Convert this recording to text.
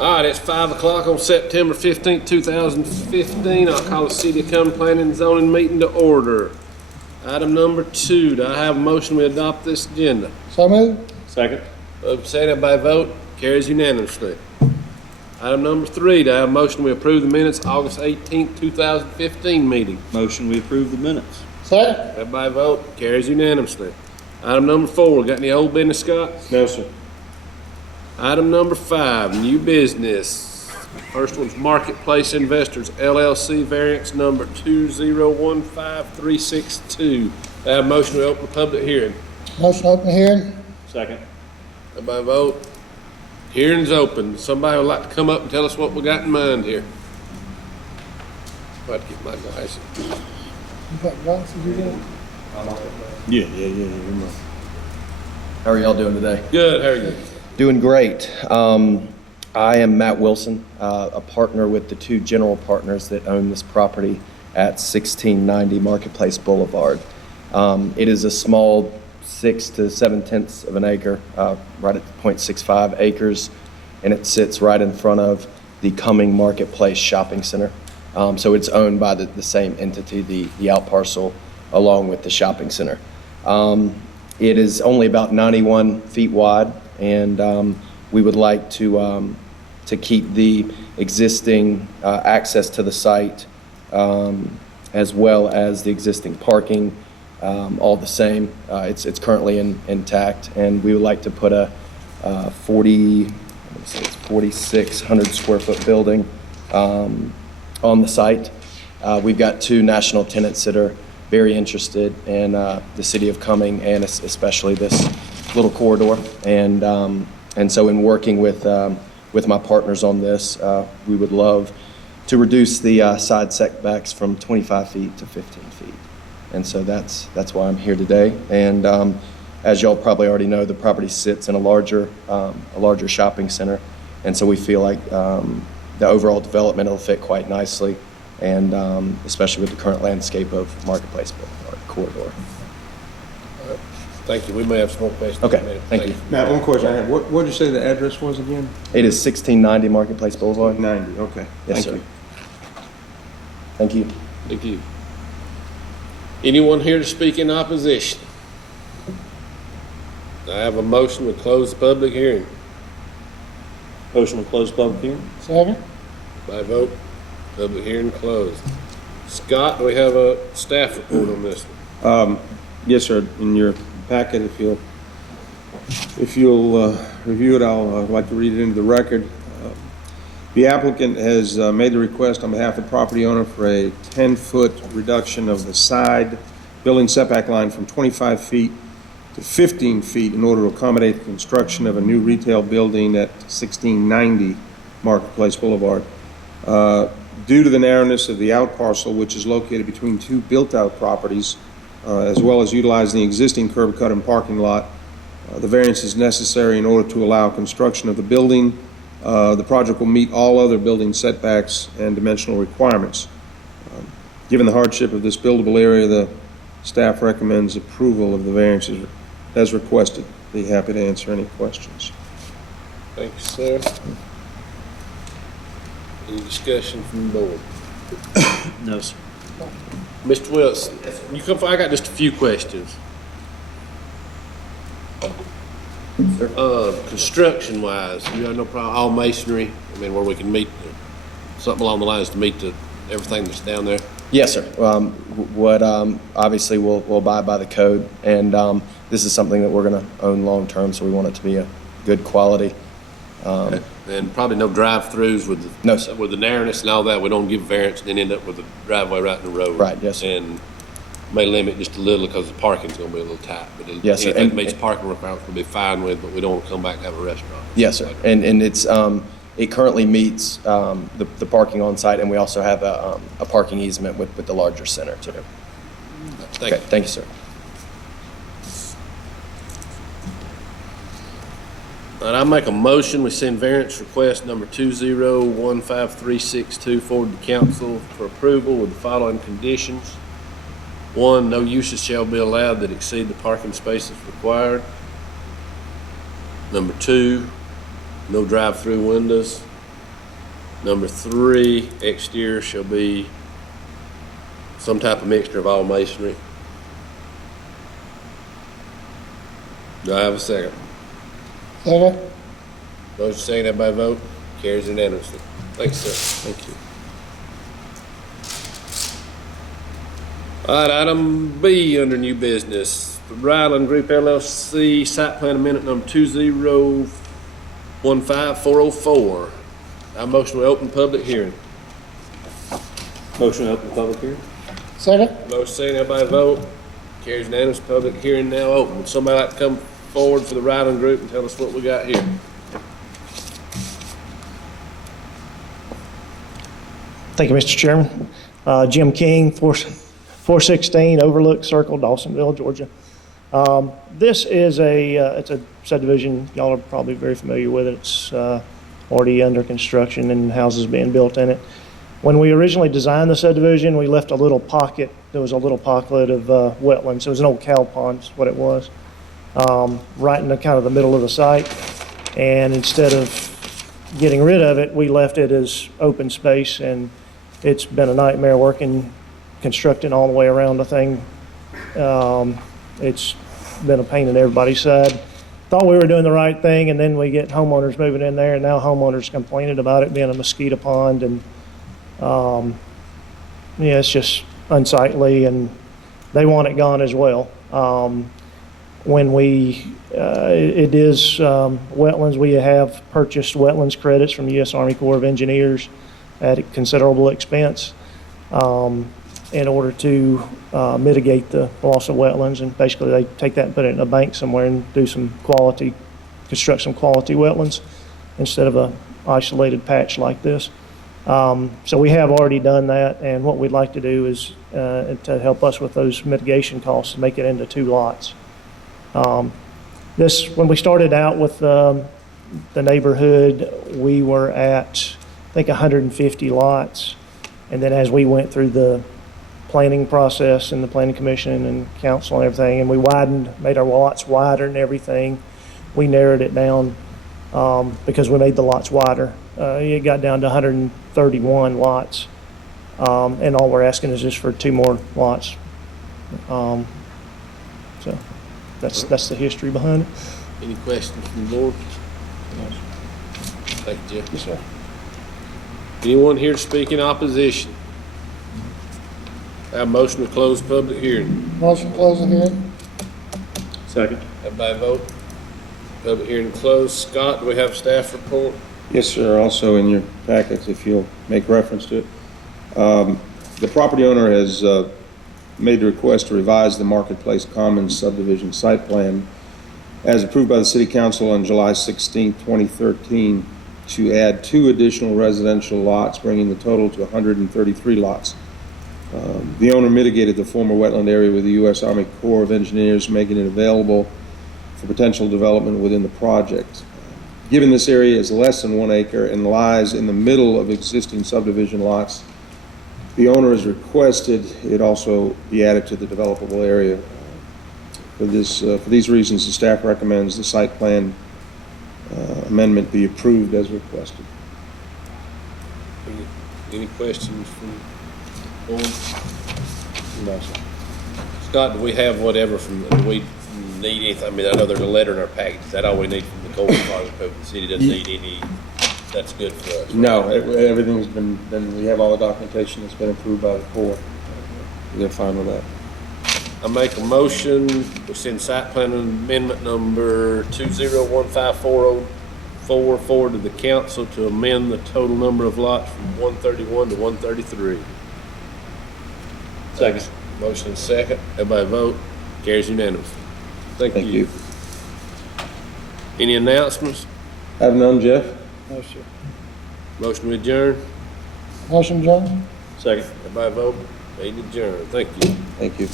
All right, it's 5 o'clock on September 15th, 2015. I'll call the City of Cumming Planning and Zoning meeting to order. Item number 2, do I have a motion to adopt this agenda? So moved. Second. Seconded by vote, carries unanimously. Item number 3, do I have a motion to approve the minutes August 18th, 2015 meeting? Motion we approve the minutes. Second. Everybody vote, carries unanimously. Item number 4, got any old business, Scott? No, sir. Item number 5, new business. First one's Marketplace Investors LLC variance number 2015362. I have a motion to open the public hearing. Motion to open hearing. Second. Everybody vote. Hearing's open. Somebody would like to come up and tell us what we got in mind here. I'll have to get my glasses. You got glasses, you got? Yeah. How are y'all doing today? Good, how are you? Doing great. I am Matt Wilson, a partner with the two general partners that own this property at 1690 Marketplace Boulevard. It is a small 6 to 7/10 of an acre, right at 0.65 acres, and it sits right in front of the Cumming Marketplace Shopping Center. So it's owned by the same entity, the out parcel, along with the shopping center. It is only about 91 feet wide, and we would like to keep the existing access to the site as well as the existing parking all the same. It's currently intact, and we would like to put a 4,600 square foot building on the site. We've got two national tenants that are very interested in the city of Cumming, and especially this little corridor. And so in working with my partners on this, we would love to reduce the side setbacks from 25 feet to 15 feet. And so that's why I'm here today. And as y'all probably already know, the property sits in a larger shopping center. And so we feel like the overall development will fit quite nicely, and especially with the current landscape of Marketplace Boulevard corridor. Thank you. We may have some more questions. Okay, thank you. Matt, one question I have. What did you say the address was again? It is 1690 Marketplace Boulevard. 90, okay. Yes, Thank sir. Thank you. Thank you. Anyone here to speak in opposition? I have a motion to close the public hearing. Motion to close public hearing. Second. By vote, public hearing closed. Scott, do we have a staff report on this one? Yes, sir. In your packet, if you'll review it, I'd like to read it into the record. The applicant has made the request on behalf of the property owner for a 10-foot reduction of the side building setback line from 25 feet to 15 feet in order to accommodate the construction of a new retail building at 1690 Marketplace Boulevard. Due to the narrowness of the out parcel, which is located between two built-out properties, as well as utilizing the existing curb cut and parking lot, the variance is necessary in order to allow construction of the building. The project will meet all other building setbacks and dimensional requirements. Given the hardship of this buildable area, the staff recommends approval of the variances as requested. Be happy to answer any questions. Thank you, sir. Any discussion from the board? No, sir. Mr. Wilson, you come. I got just a few questions. Construction-wise, you have no problem, all masonry, I mean, where we can meet, something along the lines to meet everything that's down there? Yes, sir. Obviously we'll abide by the code, and this is something that we're going to own long-term, so we want it to be a good quality. And probably no drive-throughs with the, No, sir. with the narrowness and all that. We don't give variance and then end up with a driveway right in the road. Right, yes, sir. And may limit just a little because the parking's going to be a little tight. But Yes, sir. anything that And- meets parking requirements we'll be fine with, but we don't want to come back and have a restaurant. Yes, sir. And it's it currently meets the parking on site, and we also have a parking easement with the larger center too. Thank you. Thank you, sir. All right, I make a motion, we send variance request number 2015362 forward to council for approval with the following conditions. 1, no uses shall be allowed that exceed the parking spaces required. Number 2, no drive-through windows. Number 3, exterior shall be some type of mixture of all masonry. Do I have a second? Second. Motion second, everybody vote. Carries unanimously. Thanks, sir. Thank you. All right, item B under new business. The Ryland Group LLC site plan amendment number 2015404. I motion we open public hearing. Motion to open the public hearing? Second. Motion second, everybody vote. Carries unanimous. Public hearing now open. Would somebody like to come forward for the Ryland Group and tell us what we got here? Thank you, Mr. Chairman. Jim King, 416 Overlook Circle, Dawsonville, Georgia. This is it's a subdivision. Y'all are probably very familiar with it. It's already under construction and houses being built in it. When we originally designed the subdivision, we left a little pocket. There was a little pocket of wetlands. It was an old cow pond, is what it was, right in the kind of the middle of the site. And instead of getting rid of it, we left it as open space, and it's been a nightmare constructing all the way around the thing. It's been a pain in everybody's side. Thought we were doing the right thing, and then we get homeowners moving in there, and now homeowners complaining about it being a mosquito pond, and yeah, it's just unsightly, and they want it gone as well. When it is wetlands, we have purchased wetlands credits from the U.S. Army Corps of Engineers at a considerable expense in order to mitigate the loss of wetlands. And basically they take that and put it in a bank somewhere and construct some quality wetlands instead of a isolated patch like this. So we have already done that, and what we'd like to do is to help us with those mitigation costs, make it into 2 lots. When we started out with the neighborhood, we were at, I think, 150 lots. And then as we went through the planning process and the planning commission and council and everything, and we made our lots wider and everything, we narrowed it down because we made the lots wider. It got down to 131 lots. And all we're asking is just for 2 more lots. So that's the history behind it. Any questions from the board? Thank you, Jeff. Yes, sir. Anyone here to speak in opposition? I have a motion to close public hearing. Motion close the hearing. Second. Everybody vote. Public hearing closed. Scott, do we have a staff report? Yes, sir. Also in your packets, if you'll make reference to it. The property owner has made the request to revise the Marketplace Commons subdivision site plan as approved by the City Council on July 16, 2013, to add 2 additional residential lots, bringing the total to 133 lots. The owner mitigated the former wetland area with the U.S. Army Corps of Engineers, making it available for potential development within the project. Given this area is less than 1 acre and lies in the middle of existing subdivision lots, the owner has requested it also be added to the developable area. For these reasons, the staff recommends the site plan amendment be approved as requested. Any questions from the board? No, sir. Scott, do we have whatever do we need anything? I mean, I know there's a letter in our package. Is that all we need from the Corps? The city doesn't need any, that's good for us. No, everything's been, we have all the documentation that's been approved by the Corps. They're fine with that. I make a motion, we send site plan amendment number 2015404 to the council to amend the total number of lots from 131 to 133. Second. Motion second. Everybody vote. Carries unanimously. Thank you. Any announcements? Have none, Jeff? No, sir. Motion to adjourn. Motion adjourned. Second. Everybody vote. Meeting adjourned. Thank you. Thank you.